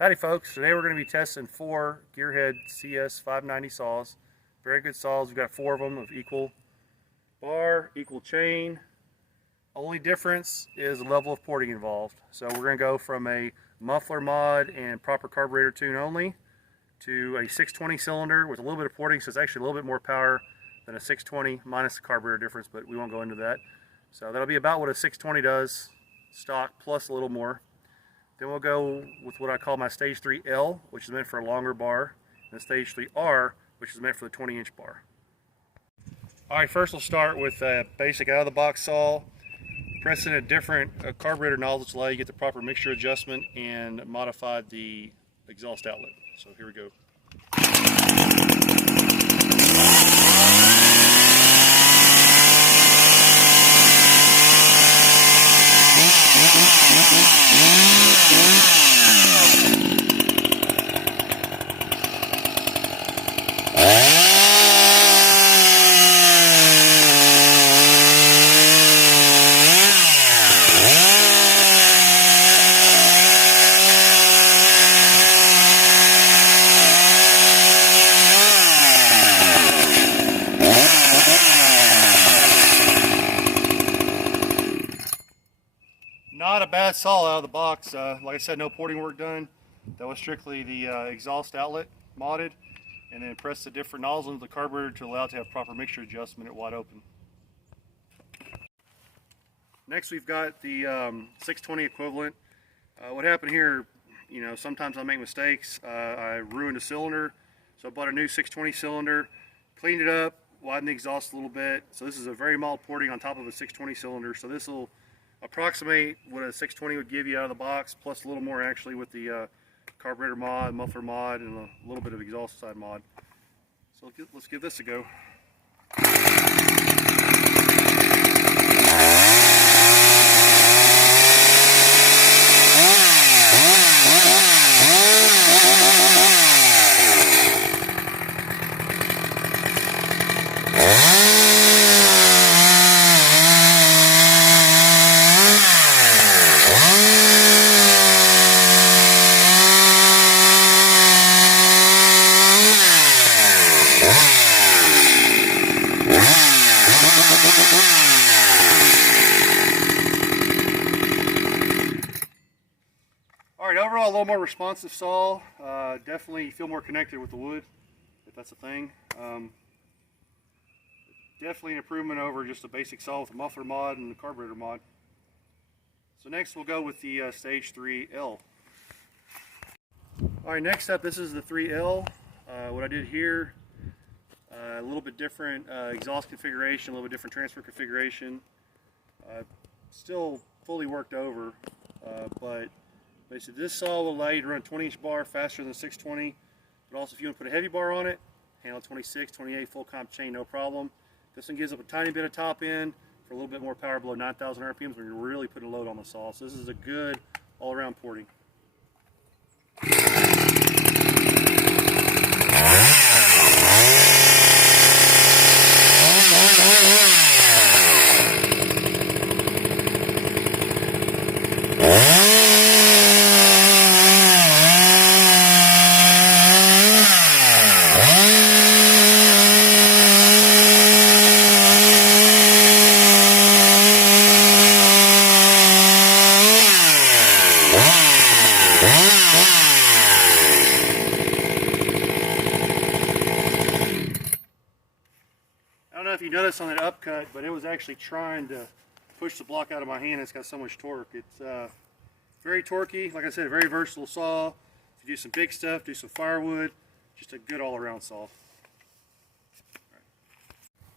Howdy folks, today we're going to be testing 4 Gearhead CS-590 saws. Very good saws. We've got 4 of them of equal bar, equal chain. Only difference is the level of porting involved. So we're going to go from a muffler mod and proper carburetor tune only to a 620 cylinder with a little bit of porting, so it's actually a little bit more power than a 620 minus the carburetor difference, but we won't go into that. So that'll be about what a 620 does stock plus a little more. Then we'll go with what I call my Stage 3L, which is meant for a longer bar, and the Stage 3R, which is meant for the 20-inch bar. Alright, first we'll start with a basic out-of-the-box saw. Pressing a different carburetor nozzle to allow you to get the proper mixture adjustment and modified the exhaust outlet. So here we go. Not a bad saw out of the box. Like I said, no porting work done. That was strictly the exhaust outlet modded, and then press the different nozzles into the carburetor to allow it to have proper mixture adjustment at wide open. Next we've got the 620 equivalent. What happened here, you know, sometimes I make mistakes. I ruined a cylinder, so I bought a new 620 cylinder, cleaned it up, widened the exhaust a little bit. So this is a very mild porting on top of a 620 cylinder. So this will approximate what a 620 would give you out of the box, plus a little more actually with the carburetor mod, muffler mod, and a little bit of exhaust side mod. So let's give this a go. Alright, overall a little more responsive saw. Definitely feel more connected with the wood, if that's a thing. Definitely an improvement over just a basic saw with a muffler mod and the carburetor mod. So next we'll go with the Stage 3L. Alright, next up, this is the 3L. What I did here, a little bit different exhaust configuration, a little bit different transfer configuration. Still fully worked over, but basically this saw will allow you to run a 20-inch bar faster than a 620, but also if you want to put a heavy bar on it, handle 26, 28 full comp chain, no problem. This one gives up a tiny bit of top end for a little bit more power below 9,000 RPMs when you're really putting a load on the saw. So this is a good all-around porting. I don't know if you noticed on that upcut, but it was actually trying to push the block out of my hand. It's got so much torque. It's very torquey. Like I said, a very versatile saw. If you do some big stuff, do some firewood, just a good all-around saw.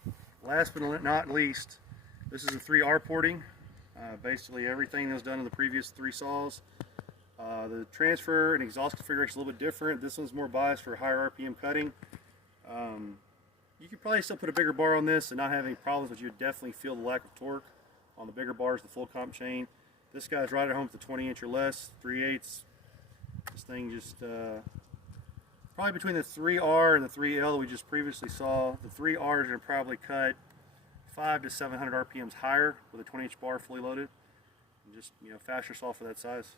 Right. Last but not least, this is a 3R porting. Basically everything that was done in the previous 3 saws. The transfer and exhaust configuration is a little bit different. This one's more biased for higher RPM cutting. You could probably still put a bigger bar on this and not have any problems, but you would definitely feel the lack of torque on the bigger bars, the full comp chain. This guy's right at home with the 20-inch or less, 3/8. This thing just probably between the 3R and the 3L that we just previously saw. The 3R is going to probably cut 500 to 700 RPMs higher with a 20-inch bar fully loaded. And just, faster saw for that size.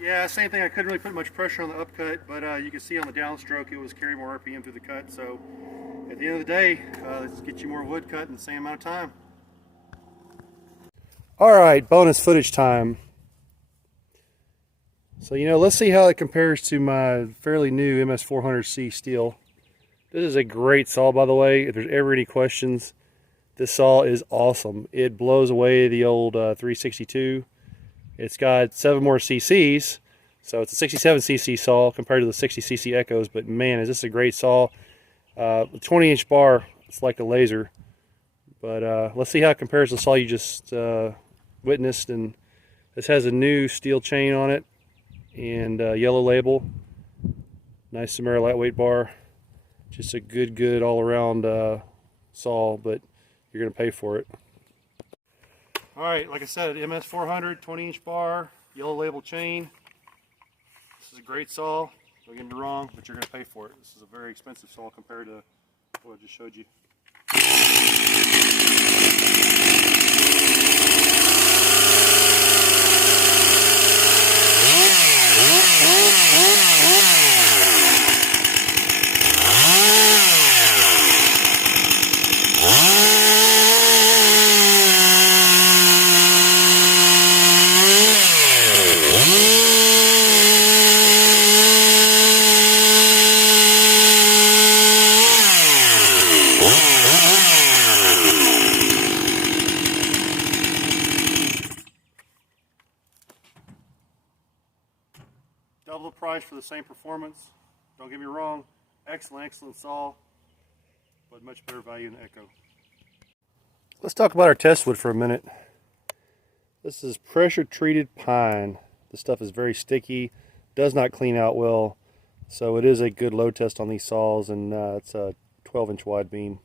Yeah, same thing. I couldn't really put much pressure on the upcut, but you can see on the downstroke it was carrying more RPM through the cut. So at the end of the day, let's get you more wood cut in the same amount of time. All right, bonus footage time. So, let's see how it compares to my fairly new MS400C steel. This is a great saw, by the way. If there's ever any questions, this saw is awesome. It blows away the old 362. It's got 7 more cc's, so it's a 67 cc saw compared to the 60 cc Echoes, but man, is this a great saw. 20-inch bar, it's like a laser. But let's see how it compares to the saw you just witnessed. And this has a new steel chain on it and yellow label. Nice Samara lightweight bar. Just a good all-around saw, but you're going to pay for it. Alright, like I said, MS400, 20-inch bar, yellow label chain. This is a great saw, don't get me wrong, but you're going to pay for it. This is a very expensive saw compared to what I just showed you. Double the price for the same performance. Don't get me wrong, excellent saw, but much better value in the Echo. Let's talk about our test wood for a minute. This is pressure treated pine. This stuff is very sticky, does not clean out well, so it is a good load test on these saws, and it's a 12-inch wide beam.